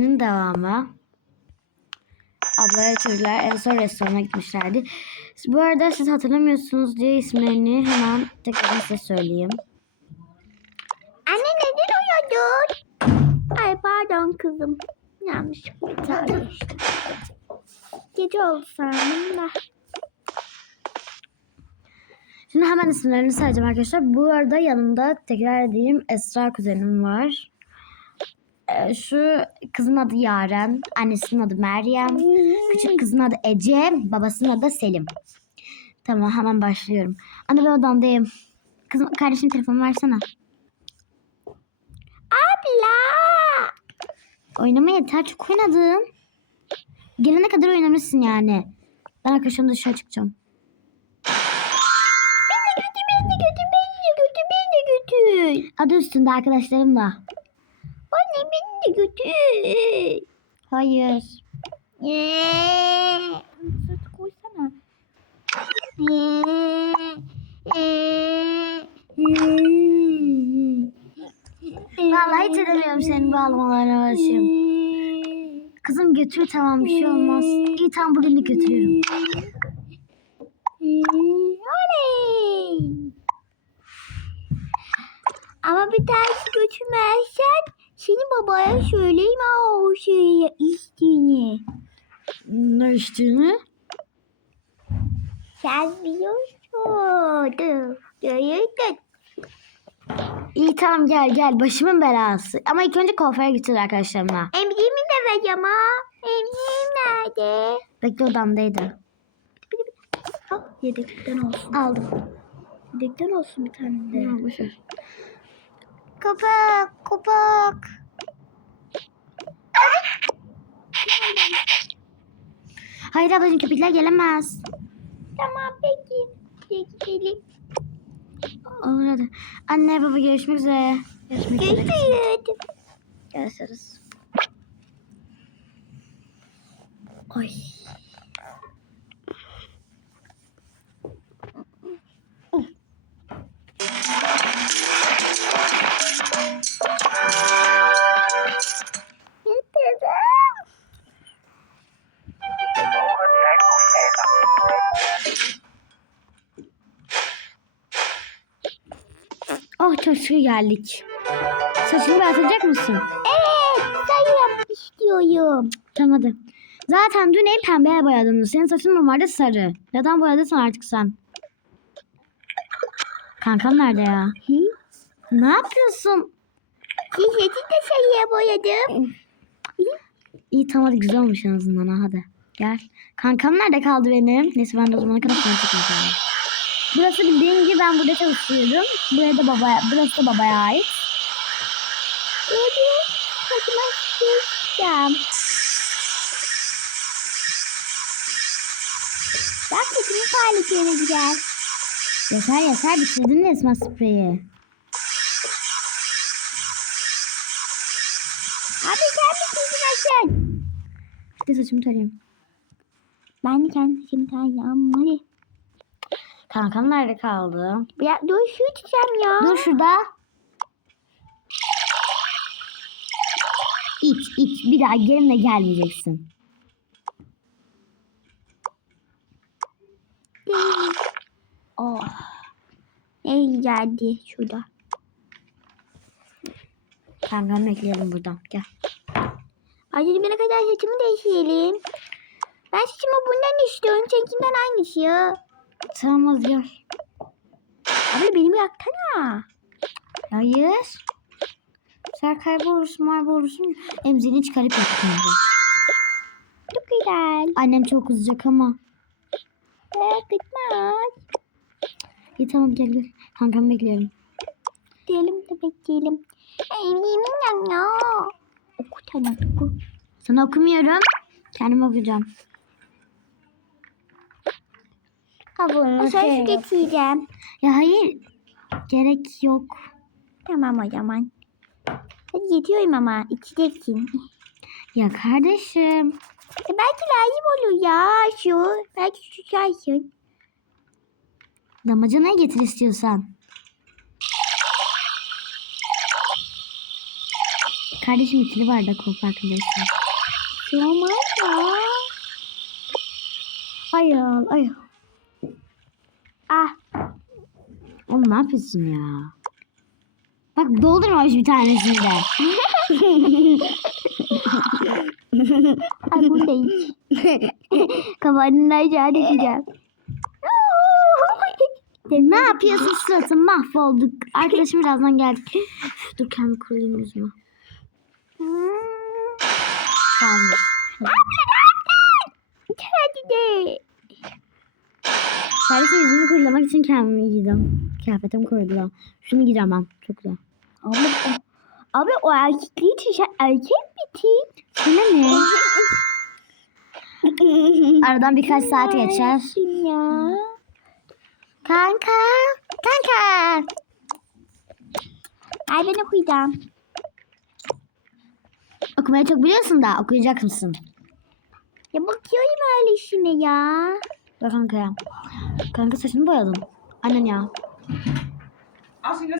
devamı. Abla çocuklar en son restorana gitmişlerdi. Bu arada siz hatırlamıyorsunuz diye isimlerini hemen tekrar size söyleyeyim. Anne neden uyudun? Ay pardon kızım. Yanlış bir tane işte. Gece oldu sanırım da. Şimdi hemen isimlerini sayacağım arkadaşlar. Bu arada yanımda tekrar edeyim Esra kuzenim var. Ee, şu kızın adı Yaren, annesinin adı Meryem, küçük kızın adı Ece, babasının adı Selim. Tamam hemen başlıyorum. Anne ben odamdayım. Kızım kardeşim telefonu versene. Abla. Oynama yeter çok oynadın. Gelene kadar oynamışsın yani. Ben arkadaşımla dışarı çıkacağım. Beni götür, beni götür, beni götür, beni götür. Adı üstünde arkadaşlarımla. Anne beni de götür. Hayır. Eee. Sırt koysana. Vallahi hiç edemiyorum senin bağlamalarına başım. Kızım götür tamam bir şey olmaz. İyi tamam bugün de götürüyorum. Oley. Ama bir ders götürmezsen seni babaya söyleyeyim ha o şeyi içtiğini. Ne içtiğini? Sen biliyorsun. Görürdün. İyi tamam gel gel başımın belası. Ama ilk önce kuaföre gideceğiz arkadaşlarımla. Emziğimi de ver ama. Emziğim nerede? Bekle odamdaydı. Al yedekten olsun. Aldım. Yedekten olsun bir tane de. Tamam, boş Kapak, kapak. Hayır ablacığım köpekler gelemez. Tamam peki. Peki gidelim. Olur hadi. Anne baba görüşmek üzere. Görüşmek üzere. Görüşürüz. Görüşürüz. Ay. Şükür geldik. Saçını boyatacak mısın? Evet, sayı yapmak istiyorum. Tamam hadi. Zaten dün ev pembeye boyadın. Senin saçın normalde sarı. Neden boyadıysan artık sen? Kankam nerede ya? Hı? Ne yapıyorsun? Ceketi de sayıya boyadım. İyi tamam hadi güzel olmuş en azından ha hadi. Gel. Kankam nerede kaldı benim? Neyse ben de o zamana kadar sana sana. Burası bildiğin gibi ben burada çalışıyorum. Buraya da babaya, burası da babaya ait. Evet, saçıma sıkacağım. Bak saçımın faaliyetine gider. Yeter yeter bitirdin resmen spreyi. Abi sen bitirdin aşağı. Hadi saçımı tarayayım. Ben de kendi saçımı tarayacağım. Hadi. Kankam nerede kaldı? Ya, dur şu içeceğim ya. Dur şurada. İç iç bir daha gelimle gelmeyeceksin. Oh. Ne geldi şurada. Kankam bekleyelim buradan gel. Hadi bir kadar saçımı değiştirelim. Ben saçımı bundan istiyorum. Seninkinden hangisi ya? Hadi gel. Abi benim yaktana. Hayır. Sen kaybolursun maybolursun. Emzini çıkarıp yapacağım. Çok güzel. Annem çok kızacak ama. Evet gitmez. İyi tamam gel gel. Kankam bekleyelim. Diyelim de bekleyelim. Emin ya. Oku tane oku. Sana okumuyorum. Kendim okuyacağım. Kabuğunu söz getireceğim. Ya hayır. Gerek yok. Tamam o zaman. Hadi yetiyorum ama içeceksin. Ya kardeşim. E belki lazım olur ya şu. Belki tutarsın. Damacanaya getir istiyorsan. Kardeşim ikili bardak o farkındaysan. Olmaz ya. Ay al ay. Ah. Oğlum ne yapıyorsun ya? Bak doldurmamış bir tanesini de. Ay bunu da iç. Kafanın aşağı dökeceğim. ne yapıyorsun suratım mahvolduk. Arkadaşım birazdan geldik. Üf, Dur kendimi kurulayım yüzüme. Tamamdır. Hadi de. Sadece yüzümü kurulamak için kendimi giydim. Kıyafetimi kuruladım. Şunu giyeceğim ben. Çok güzel. Abi abi o erkekliği çeşen erkek bitin. Sana ne? Aradan birkaç saat geçer. Ya. Kanka. Kanka. Ay ben okuyacağım. Okumayı çok biliyorsun da okuyacak mısın? Ya bakıyorum öyle işine ya. Bak kanka. Kanka saçını boyadım. Annen ya.